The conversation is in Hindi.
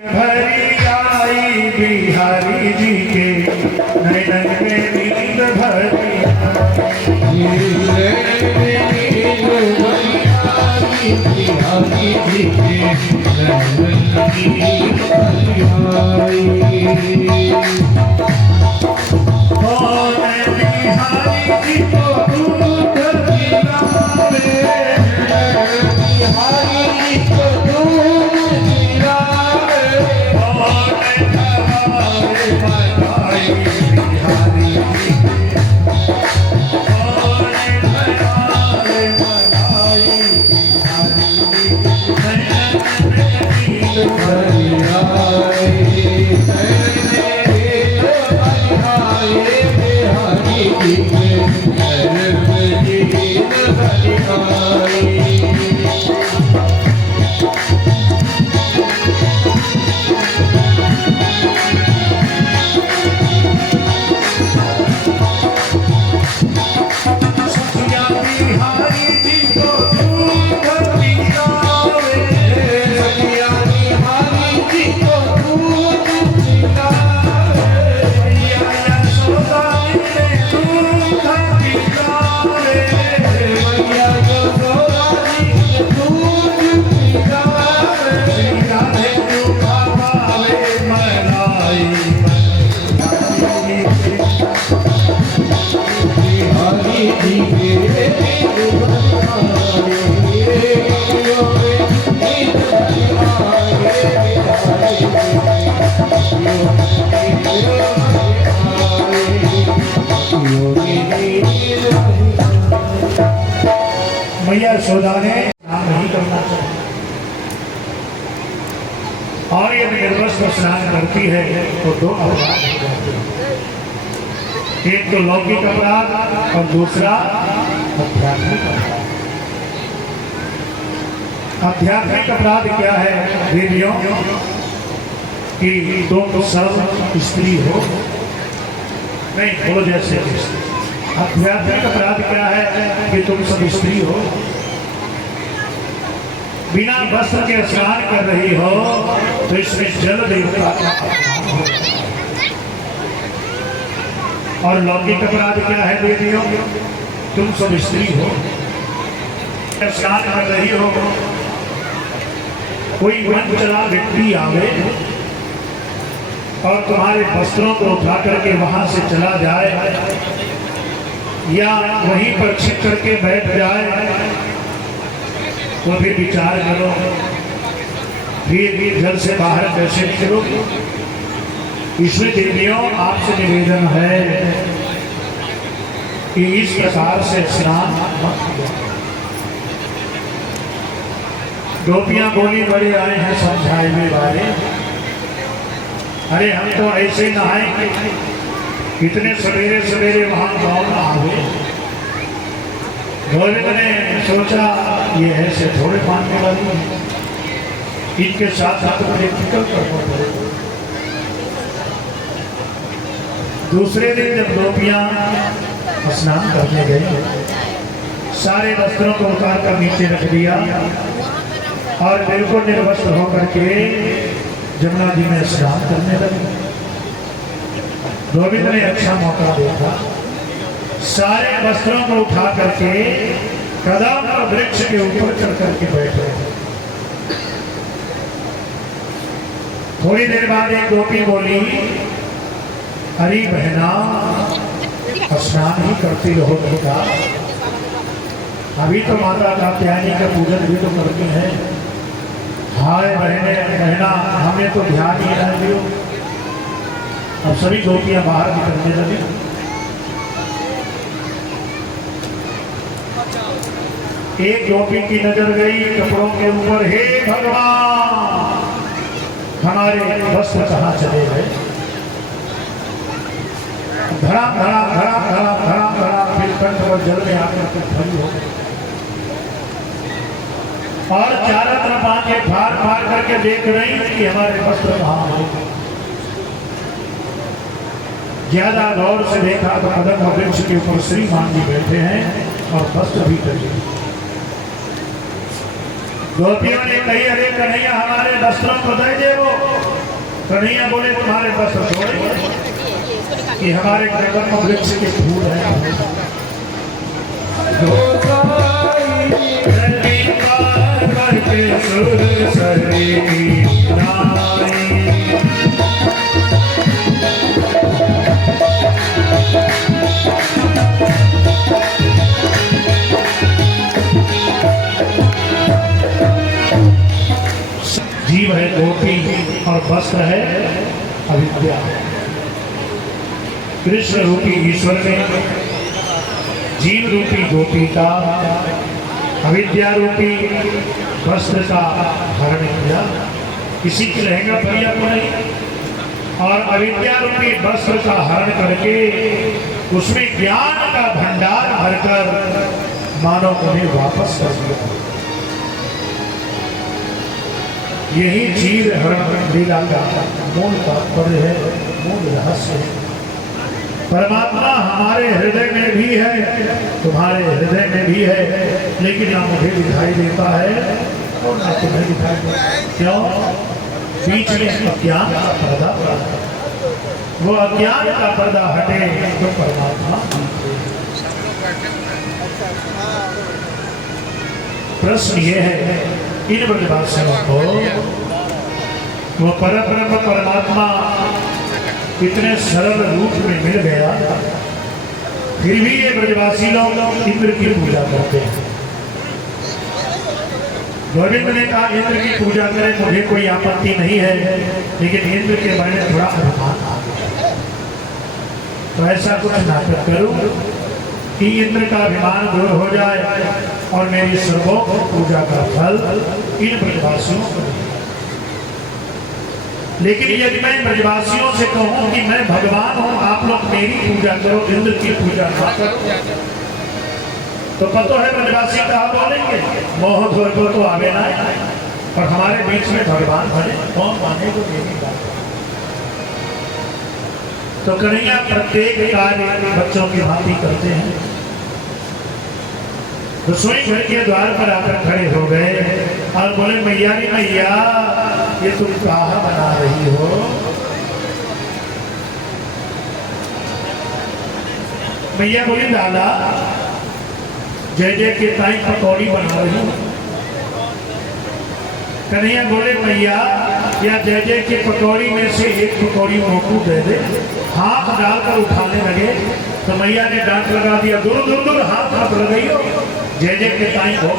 भरी आई बिहारी जी के नैन में नींद भरी बिहारी जी के नैन में नींद भरी बिहारी जी को दूध पिलावे बिहारी जी को दूध पिलावे बिहारी जी मैया यशोदा ने स्नान नहीं करना चाहिए और यदि निर्वस्त्र स्नान करती है तो दो अपराध हो जाते हैं। एक तो लौकिक अपराध और दूसरा आध्यात्मिक अपराध। आध्यात्मिक अपराध क्या है देवियों कि तुम सब स्त्री हो नहीं बोलो जैसे आध्यात्मिक अपराध क्या है कि तुम सब स्त्री हो बिना वस्त्र के स्नान कर रही हो तो इसमें जल देवता का और लौकिक अपराध क्या है देवियों तुम सब स्त्री हो स्नान कर रही हो कोई मन चला व्यक्ति आवे और तुम्हारे वस्त्रों को उठा करके वहां से चला जाए या वहीं पर छिप करके बैठ जाए तो फिर विचार करो फिर घर से बाहर कैसे निकलो। इसलिए देवियों आपसे निवेदन है कि इस प्रकार से स्नान मत करो। गोपियां बोली बड़े आए हैं समझाए में वाले अरे हम तो ऐसे नहाएंगे इतने सवेरे सवेरे वहां गाँव में आवे गोविंद ने सोचा ये ऐसे थोड़े मानने वाली इनके साथ साथ प्रैक्टिकल करना पड़ेगा। दूसरे दिन जब गोपियां स्नान करने गई सारे वस्त्रों को उतार कर नीचे रख दिया और बिल्कुल निर्वस्त्र होकर के जमुना जी में स्नान करने लगे। गोविंद ने अच्छा मौका देखा सारे वस्त्रों को उठा करके कदम और वृक्ष के ऊपर चढ़ करके बैठे। थोड़ी देर बाद एक गोपी बोली अरे बहना स्नान ही करती रहो बेटा अभी तो माता कात्यायनी का पूजन भी तो करती है। हाय बहना हमें तो ध्यान ही नहीं दियो। अब सभी गोपियां बाहर निकलने लगी। एक गोपी की नजर गई कपड़ों के ऊपर हे भगवान हमारे वस्त्र कहाँ चले गए। धड़ा धड़ा धड़ा धड़ा धड़ा धड़ा फिर कंठ पर जल में आकर के खड़ी हो गई और चारों तरफ आके फाड़ फाड़ करके देख रही कि हमारे वस्त्र कहाँ हो। ज्यादा गौर से देखा तो कदम वृक्ष के ऊपर श्रीमान जी बैठे हैं और वस्त्र भी कटे। गोपियों ने कही अरे कन्हैया हमारे वस्त्रों को दे दे वो कन्हैया बोले तुम्हारे वस्त्र छोड़े कि हमारे कदम वृक्ष के फूल हैं। जीव है गोपी और वस्त्र है अविद्या। कृष्ण रूपी ईश्वर ने जीव रूपी गोपी का अविद्या रूपी वस्त्र का हरण किया, किसी की लहंगा भैया को नहीं, और अविद्या रूपी वस्त्र का हरण करके उसमें ज्ञान का भंडार भरकर मानव उन्हें वापस कर दिया। यही जीव हरण लीला का मूल तात्पर्य है, मूल रहस्य है। परमात्मा हमारे हृदय में भी है, तुम्हारे हृदय में भी है, लेकिन ना मुझे दिखाई देता है और ना तुम्हें दिखाई देता है। क्यों? बीच में अज्ञान का पर्दा पड़ा है। वो अज्ञान का पर्दा हटे तो परमात्मा। प्रश्न ये है इन ब्रजवासियों को वो परब्रह्म परमात्मा इतने सरल रूप में मिल गया, फिर भी ये ब्रजवासी लोग इंद्र की पूजा करते हैं। गोविंद ने कहा इंद्र की पूजा करें, मुझे कोई आपत्ति नहीं है, लेकिन इंद्र के बारे में थोड़ा अभिमान आ गया, तो ऐसा कुछ नाटक करूं कि इंद्र का अभिमान दूर हो जाए और मेरी सर्वों पूजा का फल इन ब्रजवासियों को। लेकिन यदि मैं ब्रजवासियों से कहूं कि मैं भगवान हूं, आप लोग मेरी पूजा करो, इंद्र की पूजा ना करो, तो पता है ब्रजवासी कहा बोलेंगे, मोह धोर को तो आवे ना, और हमारे बीच में भगवान बने, कौन माने को मेरी बात। तो कन्हैया प्रत्येक कार्य बच्चों की भांति करते हैं। रसोई घर के द्वार पर आकर खड़े हो गए और बोले मैया नी मैया, ये तुम कहा बना रही हो? मैया बोली दादा जय जय के ताई पकौड़ी बना रही हूँ। कन्हैया बोले मैया या जय जय की पकौड़ी में से एक पकौड़ी मोकू दे दे। हाथ डालकर उठाने लगे तो मैया ने डांट लगा दिया, दूर दूर दूर हाथ हाथ लगाइयो, जय जय के ताई बहुत